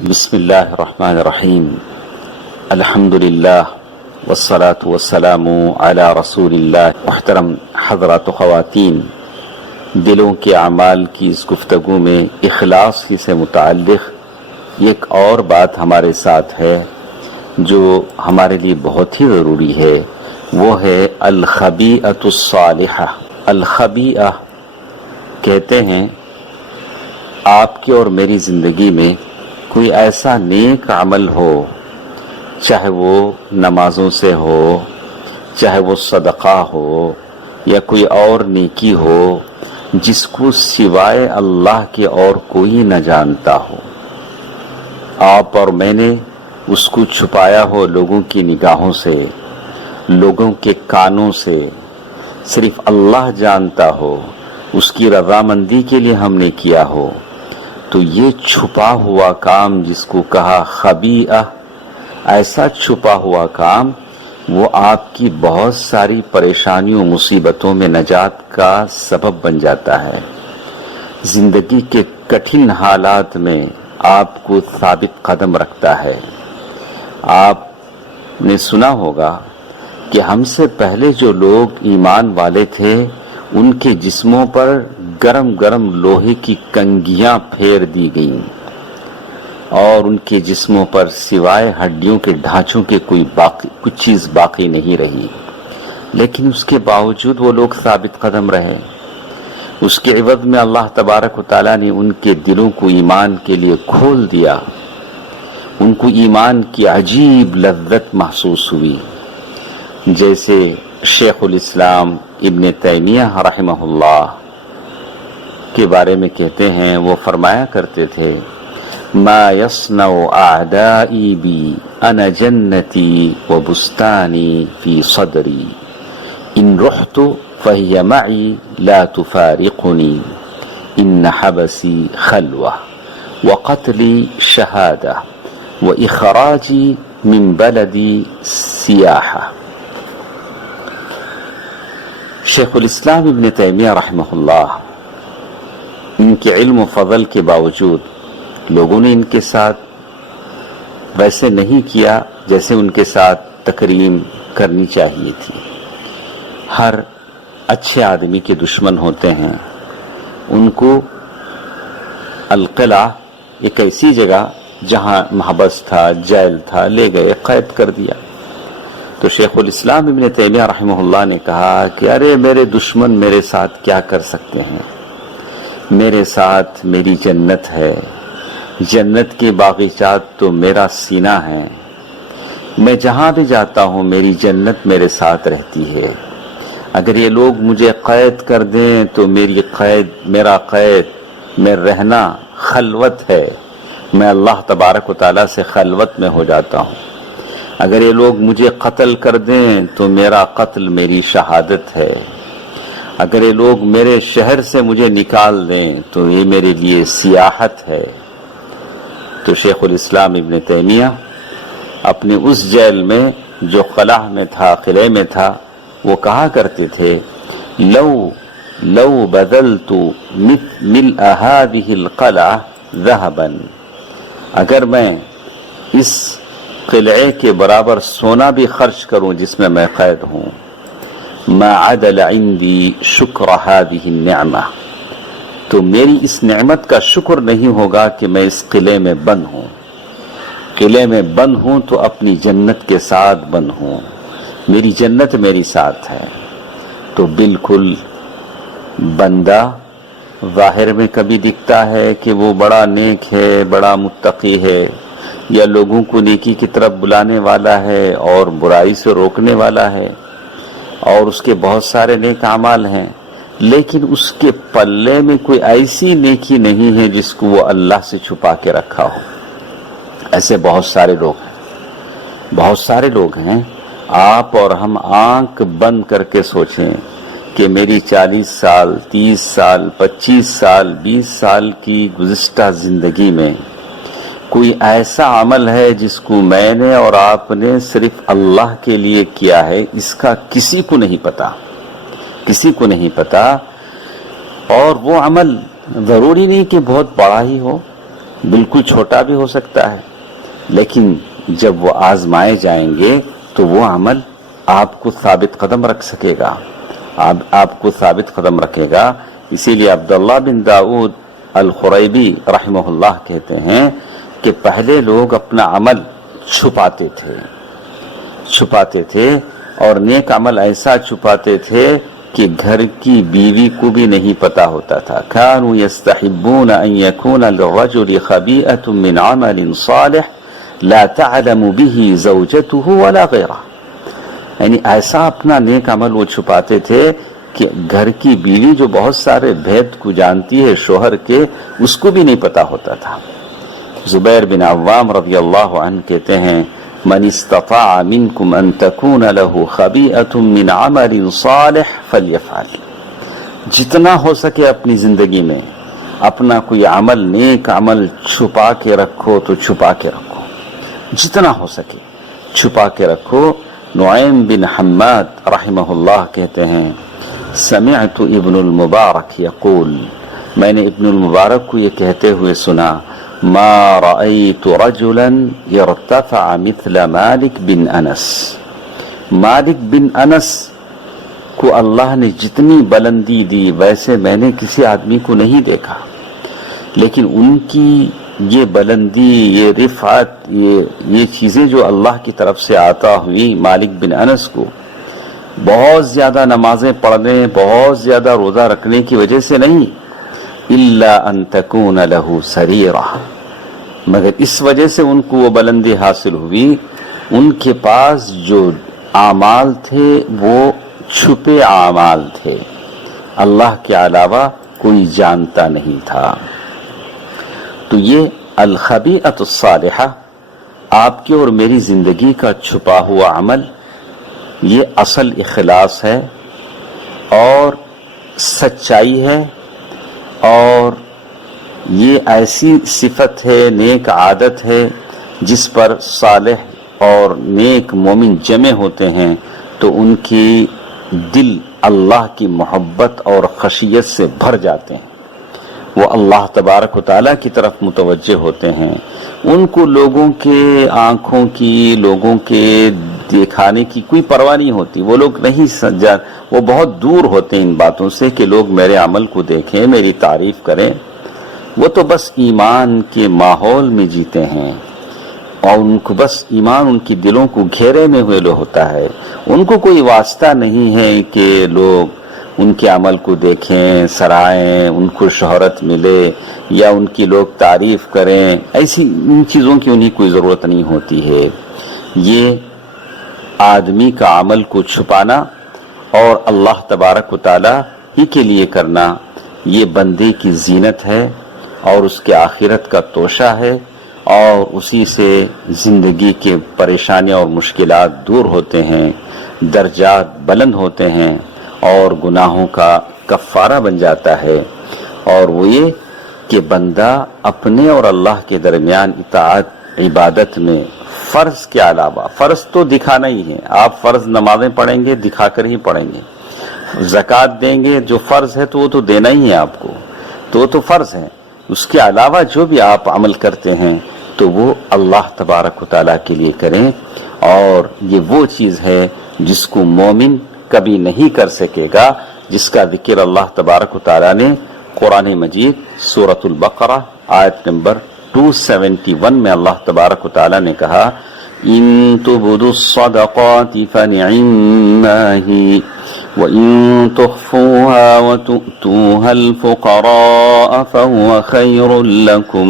بسم اللہ الرحمن الرحیم الحمدللہ والصلاة والسلام علی رسول اللہ. محترم حضرات و خواتین، دلوں کے اعمال کی اس گفتگو میں اخلاص ہی سے متعلق ایک اور بات ہمارے ساتھ ہے جو ہمارے لیے بہت ہی ضروری ہے، وہ ہے الخبیئۃ الصالحہ. الخبیئہ کہتے ہیں آپ کی اور میری زندگی میں کوئی ایسا نیک عمل ہو، چاہے وہ نمازوں سے ہو، چاہے وہ صدقہ ہو یا کوئی اور نیکی ہو، جس کو سوائے اللہ کے اور کوئی نہ جانتا ہو. آپ اور میں نے اس کو چھپایا ہو لوگوں کی نگاہوں سے، لوگوں کے کانوں سے، صرف اللہ جانتا ہو، اس کی رضامندی کے لیے ہم نے کیا ہو، تو یہ چھپا ہوا کام جس کو کہا خبیئہ، ایسا چھپا ہوا کام وہ آپ کی بہت ساری پریشانیوں مصیبتوں میں نجات کا سبب بن جاتا ہے. زندگی کے کٹھن حالات میں آپ کو ثابت قدم رکھتا ہے. آپ نے سنا ہوگا کہ ہم سے پہلے جو لوگ ایمان والے تھے ان کے جسموں پر گرم گرم لوہے کی کنگھیاں پھیر دی گئیں اور ان کے جسموں پر سوائے ہڈیوں کے ڈھانچوں کے کچھ چیز باقی نہیں رہی، لیکن اس کے باوجود وہ لوگ ثابت قدم رہے. اس کے عوض میں اللہ تبارک و تعالیٰ نے ان کے دلوں کو ایمان کے لیے کھول دیا. ان کو ایمان کی عجیب لذت محسوس ہوئی. جیسے شیخ الاسلام ابن تیمیہ رحمہ اللہ کے بارے میں کہتے ہیں، وہ فرمایا کرتے تھے ما یصنع اعدائی بی انا جنتی و بستانی فی صدری ان رحت فہی معی لا تفارقنی ان حبسی خلوہ وقتلی شہادہ و اخراجی من بلدی سیاحہ. شیخ الاسلام ابن تیمیہ رحمہ اللہ، ان کے علم و فضل کے باوجود لوگوں نے ان کے ساتھ ویسے نہیں کیا جیسے ان کے ساتھ تکریم کرنی چاہیے تھی. ہر اچھے آدمی کے دشمن ہوتے ہیں. ان کو القلعہ، ایک ایسی جگہ جہاں محبس تھا، جیل تھا، لے گئے، قید کر دیا. تو شیخ الاسلام ابن تیمیہ رحمہ اللہ نے کہا کہ ارے میرے دشمن میرے ساتھ کیا کر سکتے ہیں، میرے ساتھ میری جنت ہے، جنت کے باغیچات تو میرا سینہ ہے، میں جہاں بھی جاتا ہوں میری جنت میرے ساتھ رہتی ہے. اگر یہ لوگ مجھے قید کر دیں تو میرا قید میں رہنا خلوت ہے، میں اللہ تبارک و تعالیٰ سے خلوت میں ہو جاتا ہوں. اگر یہ لوگ مجھے قتل کر دیں تو میرا قتل میری شہادت ہے. اگر یہ لوگ میرے شہر سے مجھے نکال دیں تو یہ میرے لیے سیاحت ہے. تو شیخ الاسلام ابن تیمیہ اپنے اس جیل میں جو قلعہ میں تھا، قلعے میں تھا، وہ کہا کرتے تھے لو بدلت ملء هذه القلعة ذهبا، اگر میں اس قلعے کے برابر سونا بھی خرچ کروں جس میں قید ہوں، ما عدل عندي شکر هذه النعمة، تو میری اس نعمت کا شکر نہیں ہوگا کہ میں اس قلعے میں بند ہوں. قلعے میں بند ہوں تو اپنی جنت کے ساتھ بند ہوں، میری جنت میری ساتھ ہے. تو بالکل بندہ ظاہر میں کبھی دکھتا ہے کہ وہ بڑا نیک ہے، بڑا متقی ہے، یا لوگوں کو نیکی کی طرف بلانے والا ہے اور برائی سے روکنے والا ہے، اور اس کے بہت سارے نیک اعمال ہیں، لیکن اس کے پلے میں کوئی ایسی نیکی نہیں ہے جس کو وہ اللہ سے چھپا کے رکھا ہو. ایسے بہت سارے لوگ ہیں. آپ اور ہم آنکھ بند کر کے سوچیں کہ میری 40 سال 30 سال 25 سال 20 سال کی گزشتہ زندگی میں کوئی ایسا عمل ہے جس کو میں نے اور آپ نے صرف اللہ کے لیے کیا ہے، اس کا کسی کو نہیں پتا. اور وہ عمل ضروری نہیں کہ بہت بڑا ہی ہو، بالکل چھوٹا بھی ہو سکتا ہے، لیکن جب وہ آزمائے جائیں گے تو وہ عمل آپ کو ثابت قدم رکھ سکے گا، آپ کو ثابت قدم رکھے گا۔ اسی لیے عبداللہ بن داؤد الخریبی رحمہ اللہ کہتے ہیں کہ پہلے لوگ اپنا عمل چھپاتے تھے اور نیک عمل ایسا چھپاتے تھے کہ گھر کی بیوی کو بھی نہیں پتا ہوتا تھا۔ كانوا يستحبون ان يكون للرجل خبيئة من عمل صالح لا تعلم به زوجته ولا غيره، یعنی ایسا اپنا نیک عمل وہ چھپاتے تھے کہ گھر کی بیوی جو بہت سارے بھید کو جانتی ہے شوہر کے، اس کو بھی نہیں پتا ہوتا تھا۔ زبیر بن عوام رضی اللہ عنہ کہتے ہیں من استطاع منکم ان تکون له خبیئۃ من عمل صالح فلیفعل، جتنا ہو سکے اپنی زندگی میں اپنا کوئی عمل، نیک عمل چھپا کے رکھو تو چھپا کے رکھو، جتنا ہو سکے چھپا کے رکھو۔ نعیم بن حماد رحمہ اللہ کہتے ہیں سمعت ابن المبارک یقول، میں نے ابن المبارک کو یہ کہتے ہوئے سنا ما رأيت رجلا يرتفع مثل مالک بن انس، مالک بن انس کو اللہ نے جتنی بلندی دی ویسے میں نے کسی آدمی کو نہیں دیکھا، لیکن ان کی یہ بلندی، یہ رفعت، یہ چیزیں جو اللہ کی طرف سے عطا ہوئی مالک بن انس کو، بہت زیادہ نمازیں پڑھنے، بہت زیادہ روزہ رکھنے کی وجہ سے نہیں، الا ان تکون له سریرہ، مگر اس وجہ سے ان کو وہ بلندی حاصل ہوئی، ان کے پاس جو اعمال تھے وہ چھپے اعمال تھے، اللہ کے علاوہ کوئی جانتا نہیں تھا۔ تو یہ الخبیئۃ الصالحہ، آپ کی اور میری زندگی کا چھپا ہوا عمل، یہ اصل اخلاص ہے اور سچائی ہے، اور یہ ایسی صفت ہے، نیک عادت ہے جس پر صالح اور نیک مومن جمع ہوتے ہیں تو ان کی دل اللہ کی محبت اور خشیت سے بھر جاتے ہیں، وہ اللہ تبارک و تعالیٰ کی طرف متوجہ ہوتے ہیں، ان کو لوگوں کے آنکھوں کی، لوگوں کے دکھانے کی کوئی پرواہ نہیں ہوتی، وہ لوگ نہیں وہ بہت دور ہوتے ہیں ان باتوں سے کہ لوگ میرے عمل کو دیکھیں، میری تعریف کریں، وہ تو بس ایمان کے ماحول میں جیتے ہیں اور ان کو بس ایمان ان کی دلوں کو گھیرے میں ہوئے ہوتا ہے، ان کو کوئی واسطہ نہیں ہے کہ لوگ ان کے عمل کو دیکھیں، سرائیں، ان کو شہرت ملے یا ان کی لوگ تعریف کریں، ایسی ان چیزوں کی انہیں کوئی ضرورت نہیں ہوتی ہے۔ یہ آدمی کا عمل کو چھپانا اور اللہ تبارک و تعالی ہی کے لیے کرنا، یہ بندے کی زینت ہے اور اس کے آخرت کا توشہ ہے، اور اسی سے زندگی کے پریشانیاں اور مشکلات دور ہوتے ہیں، درجات بلند ہوتے ہیں اور گناہوں کا کفارہ بن جاتا ہے۔ اور وہ یہ کہ بندہ اپنے اور اللہ کے درمیان اطاعت عبادت میں فرض کے علاوہ، فرض تو دکھانا ہی ہے، آپ فرض نمازیں پڑھیں گے دکھا کر ہی پڑھیں گے، زکوٰۃ دیں گے جو فرض ہے تو وہ تو دینا ہی ہے آپ کو، تو وہ تو فرض ہے، اس کے علاوہ جو بھی آپ عمل کرتے ہیں تو وہ اللہ تبارک و تعالیٰ کے لیے کریں، اور یہ وہ چیز ہے جس کو مومن کبھی نہیں کر سکے گا، جس کا ذکر اللہ تبارک و تعالیٰ نے قرآن مجید سورۃ البقرہ آیت نمبر 271 میں اللہ تبارک و تعالیٰ نے کہا ان تبدوا الصدقات فنعما هي وان تخفوها وتؤتوها الفقراء فهو خير لكم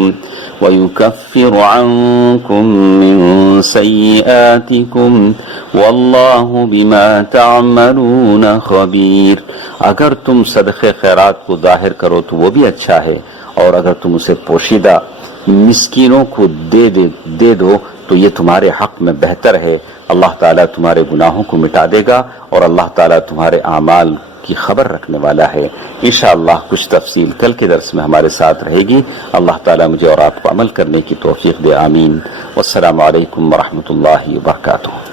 ويكفر عنكم من سيئاتكم والله بما تعملون خبير۔ اگر تم صدقے خیرات کو ظاہر کرو تو وہ بھی اچھا ہے، اور اگر تم اسے پوشیدہ مسکینوں کو دے دو تو یہ تمہارے حق میں بہتر ہے، اللہ تعالیٰ تمہارے گناہوں کو مٹا دے گا اور اللہ تعالیٰ تمہارے اعمال کی خبر رکھنے والا ہے۔ انشاءاللہ کچھ تفصیل کل کے درس میں ہمارے ساتھ رہے گی۔ اللہ تعالیٰ مجھے اور آپ کو عمل کرنے کی توفیق دے، آمین۔ والسلام علیکم ورحمۃ اللہ وبرکاتہ۔